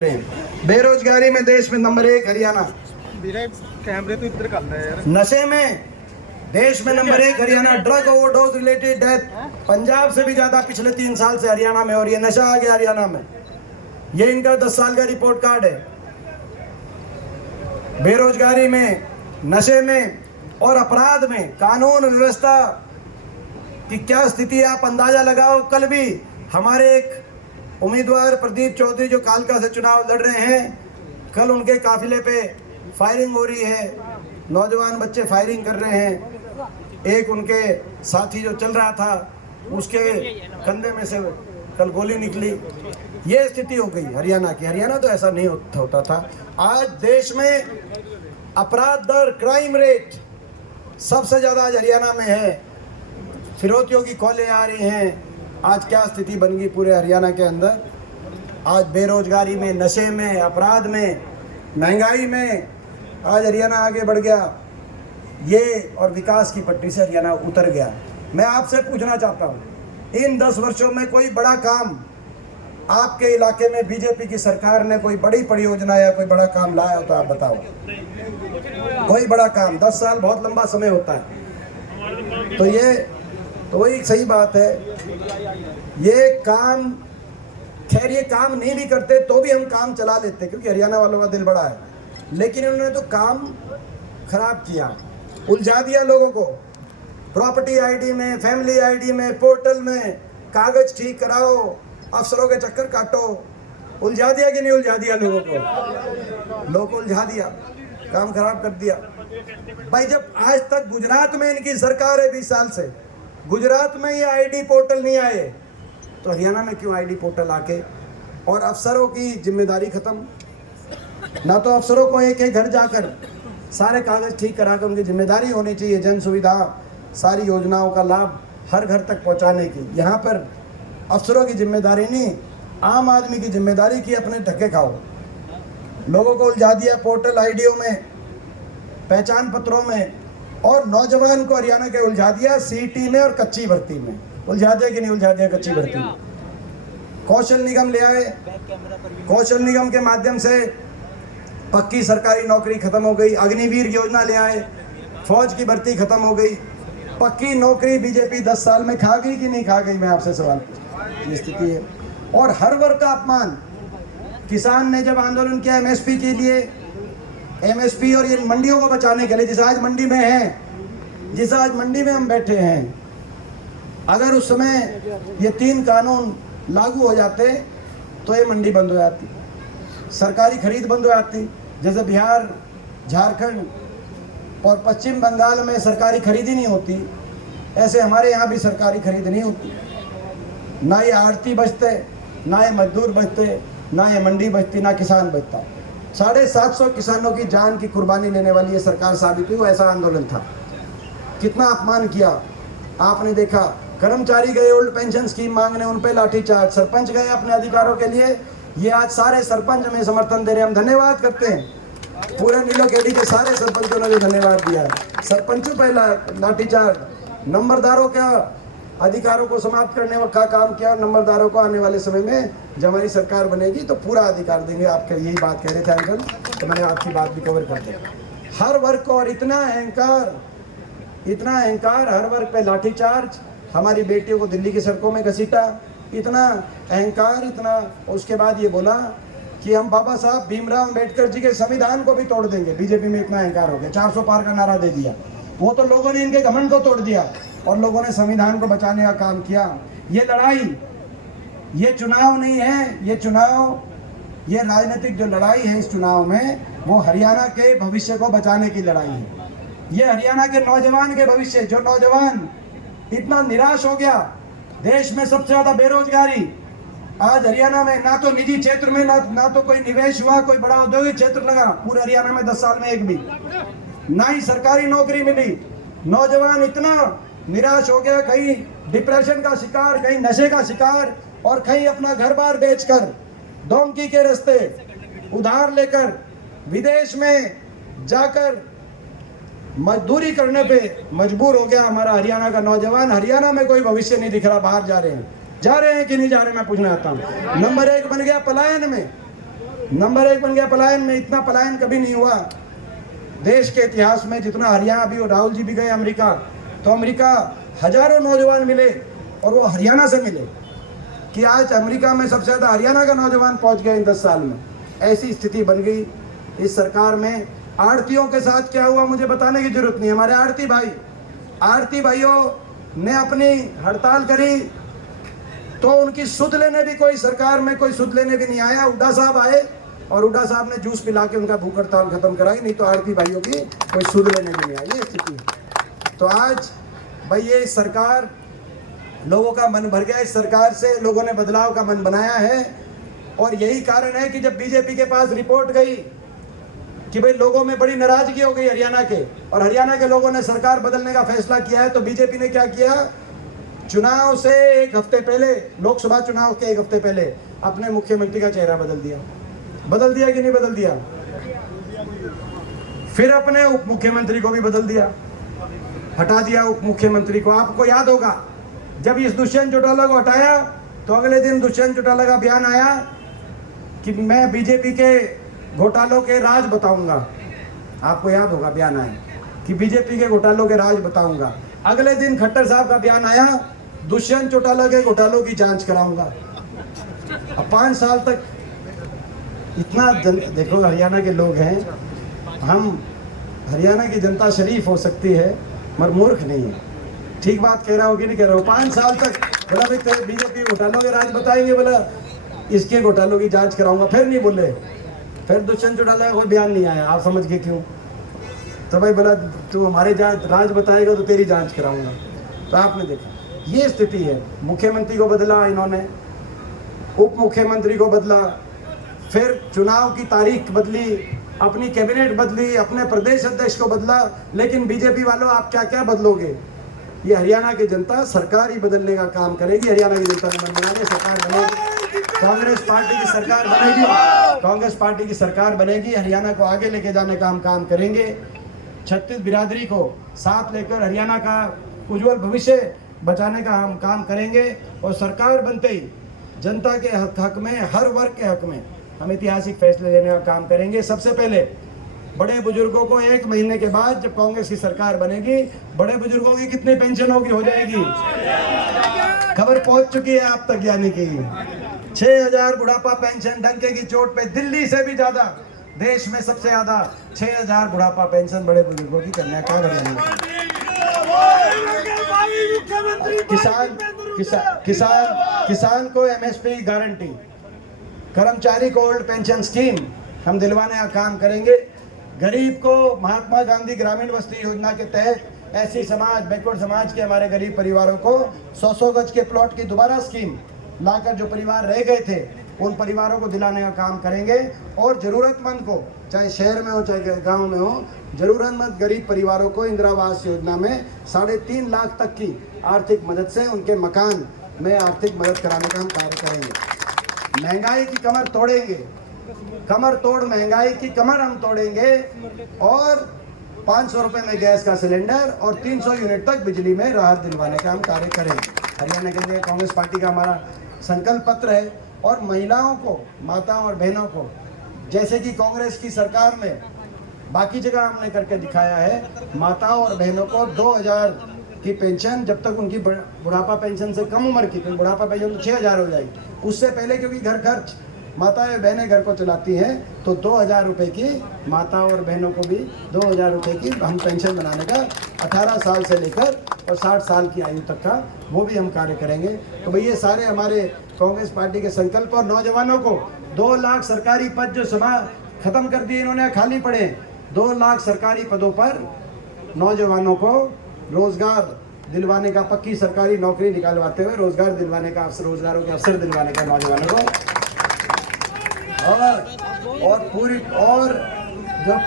बेरोजगारी में देश में नंबर 1 हरियाणा। कैमरे तो इधर कर रहे हैं यार। नशे में देश में number 1 Haryana. Drug overdose related death Punjab से भी ज्यादा पिछले 3 साल से हरियाणा में हो रही है। नशा आ गया हरियाणा में। ये इनका 10 साल का रिपोर्ट कार्ड है। बेरोजगारी में, नशे में और अपराध में, कानून व्यवस्था की क्या स्थिति है आप अंदाजा लगाओ। कल भी हमारे एक उम्मीदवार प्रदीप चौधरी जो कालका से चुनाव लड़ रहे हैं, कल उनके काफिले पे फायरिंग हो रही है। नौजवान बच्चे फायरिंग कर रहे हैं। एक उनके साथी जो चल रहा था उसके कंधे में से कल गोली निकली। ये स्थिति हो गई हरियाणा की। हरियाणा तो ऐसा नहीं होता था। आज देश में अपराध दर, क्राइम रेट सबसे ज़्यादा आज हरियाणा में है। फिरौतियों की कॉलें आ रही हैं। आज क्या स्थिति बन गई पूरे हरियाणा के अंदर। आज बेरोजगारी में, नशे में, अपराध में, महंगाई में आज हरियाणा आगे बढ़ गया। ये और विकास की पटरी से हरियाणा उतर गया। मैं आपसे पूछना चाहता हूँ, इन 10 वर्षों में कोई बड़ा काम आपके इलाके में बीजेपी की सरकार ने कोई बड़ी परियोजना या कोई बड़ा काम लाया हो तो आप बताओ। कोई बड़ा काम, 10 साल बहुत लंबा समय होता है। तो वही सही बात है। ये काम, खैर ये काम नहीं भी करते तो भी हम काम चला लेते क्योंकि हरियाणा वालों का दिल बड़ा है। लेकिन इन्होंने तो काम खराब किया, उलझा दिया लोगों को। प्रॉपर्टी आईडी में, फैमिली आईडी में, पोर्टल में कागज ठीक कराओ, अफसरों के चक्कर काटो। उलझा दिया कि नहीं उलझा दिया लोगों को उलझा दिया, काम खराब कर दिया। भाई जब आज तक गुजरात में इनकी सरकार है 20 साल से, गुजरात में ये आईडी पोर्टल नहीं आए तो हरियाणा में क्यों आईडी पोर्टल आके। और अफसरों की जिम्मेदारी खत्म। ना तो अफसरों को एक एक घर जाकर सारे कागज ठीक करा कर, उनकी जिम्मेदारी होनी चाहिए जन सुविधा, सारी योजनाओं का लाभ हर घर तक पहुंचाने की। यहाँ पर अफसरों की जिम्मेदारी नहीं, आम आदमी की जिम्मेदारी की अपने धक्के खाओ। लोगों को उलझा दिया पोर्टल आईडियों में, पहचान पत्रों में, और नौजवान को हरियाणा के उलझा दिया सीटी में और कच्ची भर्ती में। उलझा दिया कि नहीं उलझा दिया कच्ची भर्ती में। कौशल निगम ले आए, कौशल निगम के माध्यम से पक्की सरकारी नौकरी खत्म हो गई। अग्निवीर योजना ले आए, फौज की भर्ती खत्म हो गई। पक्की नौकरी बीजेपी 10 साल में खा गई कि नहीं खा गई, मैं आपसे सवाल पूछता। ये स्थिति है। और हर वर्ग का अपमान। किसान ने जब आंदोलन किया एमएसपी के लिए, एमएसपी और ये मंडियों को बचाने के लिए, जिस आज मंडी में हैं, जिस आज मंडी में हम बैठे हैं, अगर उस समय ये 3 कानून लागू हो जाते तो ये मंडी बंद हो जाती, सरकारी खरीद बंद हो जाती। जैसे बिहार, झारखंड और पश्चिम बंगाल में सरकारी खरीद ही नहीं होती, ऐसे हमारे यहाँ भी सरकारी खरीद नहीं होती। ना ये आड़ती बचते, ना ये मजदूर बचते, ना ये मंडी बचती, ना किसान बचता। 750 किसानों की जान की कुर्बानी लेने वाली ये सरकार साबित हुई। ऐसा आंदोलन था। कितना अपमान किया आपने देखा। कर्मचारी गए ओल्ड पेंशन स्कीम मांगने, उन पे लाठीचार्ज। सरपंच गए अपने अधिकारों के लिए, ये आज सारे सरपंच हमें समर्थन दे रहे हैं। हम धन्यवाद करते हैं। पूरे नीलोखेड़ी के सारे सरपंचों ने भी धन्यवाद दिया। सरपंचों पे लाठीचार्ज, नंबरदारों का अधिकारों को समाप्त करने का काम किया। नंबरदारों को आने वाले समय में जब हमारी सरकार बनेगी तो पूरा अधिकार देंगे। आप यही बात कह रहे थे अंकल, तो मैंने आपकी बात भी कवर कर दी। हर वर्ग को, और इतना अहंकार, हर वर्ग पे लाठीचार्ज। हमारी बेटियों को दिल्ली की सड़कों में घसीटा। इतना अहंकार, इतना। उसके बाद ये बोला कि हम बाबा साहब भीमराव अम्बेडकर जी के संविधान को भी तोड़ देंगे। बीजेपी में इतना अहंकार हो गया, 400 पार का नारा दे दिया। वो तो लोगों ने इनके घमंड को तोड़ दिया और लोगों ने संविधान को बचाने का काम किया। ये लड़ाई, ये चुनाव नहीं है, ये चुनाव, ये राजनीतिक जो लड़ाई है इस चुनाव में, वो हरियाणा के भविष्य को बचाने की लड़ाई है। ये हरियाणा के नौजवान के भविष्य, जो नौजवान इतना निराश हो गया। देश में सबसे ज्यादा बेरोजगारी आज हरियाणा में। ना तो निजी क्षेत्र में ना तो कोई निवेश हुआ, कोई बड़ा औद्योगिक क्षेत्र लगा पूरे हरियाणा में 10 साल में एक भी, ना ही सरकारी नौकरी मिली। नौजवान इतना निराश हो गया, कहीं डिप्रेशन का शिकार, कहीं नशे का शिकार, और कहीं अपना घर बार बेचकर, डोंकी के रास्ते उधार लेकर, विदेश में जाकर मजदूरी करने पे मजबूर हो गया हमारा हरियाणा का नौजवान। हरियाणा में कोई भविष्य नहीं दिख रहा। बाहर जा रहे हैं कि नहीं जा रहे, मैं पूछना चाहता हूँ। नंबर 1 बन गया पलायन में। नंबर 1 बन गया पलायन में। इतना पलायन कभी नहीं हुआ देश के इतिहास में जितना हरियाणा। अभी राहुल जी भी गए अमेरिका, तो अमेरिका हजारों नौजवान मिले और वो हरियाणा से मिले कि आज अमेरिका में सबसे ज़्यादा हरियाणा का नौजवान पहुंच गया इन 10 साल में। ऐसी स्थिति बन गई इस सरकार में। आड़तियों के साथ क्या हुआ मुझे बताने की जरूरत नहीं। हमारे आड़ती भाइयों ने अपनी हड़ताल करी तो उनकी सुध लेने भी कोई सरकार में कोई सुध लेने भी नहीं आया। हुड्डा साहब आए और हुड्डा साहब ने जूस पिला के उनका भूख हड़ताल खत्म कराई, नहीं तो आड़ती भाइयों की कोई सुध लेने भी नहीं आई। ये स्थिति है। तो आज भाई ये सरकार, लोगों का मन भर गया इस सरकार से, लोगों ने बदलाव का मन बनाया है। और यही कारण है कि जब बीजेपी के पास रिपोर्ट गई कि भाई लोगों में बड़ी नाराजगी हो गई हरियाणा के, और हरियाणा के लोगों ने सरकार बदलने का फैसला किया है, तो बीजेपी ने क्या किया, चुनाव से 1 हफ्ते पहले, लोकसभा चुनाव के 1 हफ्ते पहले अपने मुख्यमंत्री का चेहरा बदल दिया कि नहीं बदल दिया। फिर अपने उप मुख्यमंत्री को भी बदल दिया, हटा दिया उप मुख्यमंत्री को। आपको याद होगा जब इस दुष्यंत चौटाला को हटाया तो अगले दिन दुष्यंत चौटाला का बयान आया कि मैं बीजेपी के घोटालों के राज बताऊंगा। आपको याद होगा बयान आया कि बीजेपी के घोटालों के राज बताऊंगा। अगले दिन खट्टर साहब का बयान आया, दुष्यंत चौटाला के घोटालों की जांच कराऊंगा। अब 5 साल तक इतना देखो हरियाणा के लोग हैं, हम हरियाणा की जनता शरीफ हो सकती है मगर मूर्ख नहीं है। ठीक बात कह रहा हो कि नहीं कह रहा हो। 5 साल तक बोला भाई बीजेपी घोटालों के राज बताएंगे, बोला इसके घोटालों की जांच कराऊंगा, फिर नहीं बोले। फिर दुष्यंत चौटाला का कोई बयान नहीं आया। आप समझ गए क्यों? तो भाई बोला तू हमारे राज बताएगा तो तेरी जांच कराऊंगा। तो आपने देखा ये स्थिति है। मुख्यमंत्री को बदला इन्होंने, उप मुख्यमंत्री को बदला, फिर चुनाव की तारीख बदली, अपनी कैबिनेट बदली, अपने प्रदेश अध्यक्ष को बदला। लेकिन बीजेपी वालों आप क्या क्या बदलोगे? ये हरियाणा की जनता सरकार ही बदलने का काम करेगी। हरियाणा की जनता ने मन बना के सरकार बनेगी, कांग्रेस पार्टी की सरकार बनेगी, कांग्रेस पार्टी की सरकार बनेगी। हरियाणा को आगे लेके जाने का हम काम करेंगे। छत्तीस बिरादरी को साथ लेकर हरियाणा का उज्जवल भविष्य बचाने का हम काम करेंगे। और सरकार बनते ही जनता के हक में, हर वर्ग के हक में हम ऐतिहासिक फैसले लेने का काम करेंगे। सबसे पहले बड़े बुजुर्गों को 1 महीने के बाद जब कांग्रेस की सरकार बनेगी, बड़े बुजुर्गों की कितनी पेंशन होगी, हो जाएगी, खबर पहुंच चुकी है आप तक, यानी कि 6000 बुढ़ापा पेंशन डंके की चोट पे, दिल्ली से भी ज्यादा, देश में सबसे ज्यादा 6000 बुढ़ापा पेंशन बड़े बुजुर्गों की करने का काम। किसान को MSP गारंटी, कर्मचारी को ओल्ड पेंशन स्कीम हम दिलवाने का काम करेंगे। गरीब को महात्मा गांधी ग्रामीण बस्ती योजना के तहत ऐसी समाज, बैकवर्ड समाज के हमारे गरीब परिवारों को 100 गज के प्लॉट की दोबारा स्कीम लाकर जो परिवार रह गए थे उन परिवारों को दिलाने का काम करेंगे। और ज़रूरतमंद को, चाहे शहर में हो चाहे गांव में हो, ज़रूरतमंद गरीब परिवारों को इंदिरा आवास योजना में 3.5 लाख तक की आर्थिक मदद से उनके मकान में आर्थिक मदद कराने का हम कार्य करेंगे। महंगाई की कमर तोड़ेंगे, कमर तोड़ महंगाई की कमर हम तोड़ेंगे। और 500 रुपये में गैस का सिलेंडर और 300 यूनिट तक बिजली में राहत दिलवाने का हम कार्य करेंगे। हरियाणा के लिए कांग्रेस पार्टी का हमारा संकल्प पत्र है। और महिलाओं को, माताओं और बहनों को, जैसे कि कांग्रेस की सरकार में बाकी जगह हमने करके दिखाया है, माताओं और बहनों को 2000 की पेंशन, जब तक उनकी बुढ़ापा पेंशन से कम उम्र की, तो बुढ़ापा पेंशन तो 6000 हो जाएगी। उससे पहले क्योंकि घर खर्च माताएं बहनें घर को चलाती हैं, तो 2000 रुपये की माताओं और बहनों को भी 2000 रुपये की हम पेंशन बनाने का 18 साल से लेकर और 60 साल की आयु तक का वो भी हम कार्य करेंगे। तो भाई ये सारे हमारे कांग्रेस पार्टी के संकल्प। और नौजवानों को 2 लाख सरकारी पद जो सभा खत्म कर दिए इन्होंने, खाली पड़े 2 लाख सरकारी पदों पर नौजवानों को रोजगार दिलवाने का, पक्की सरकारी नौकरी निकालवाते हुए रोजगार दिलवाने का, रोजगारों के अवसर दिलवाने का नौजवानों को। और पूरी और जब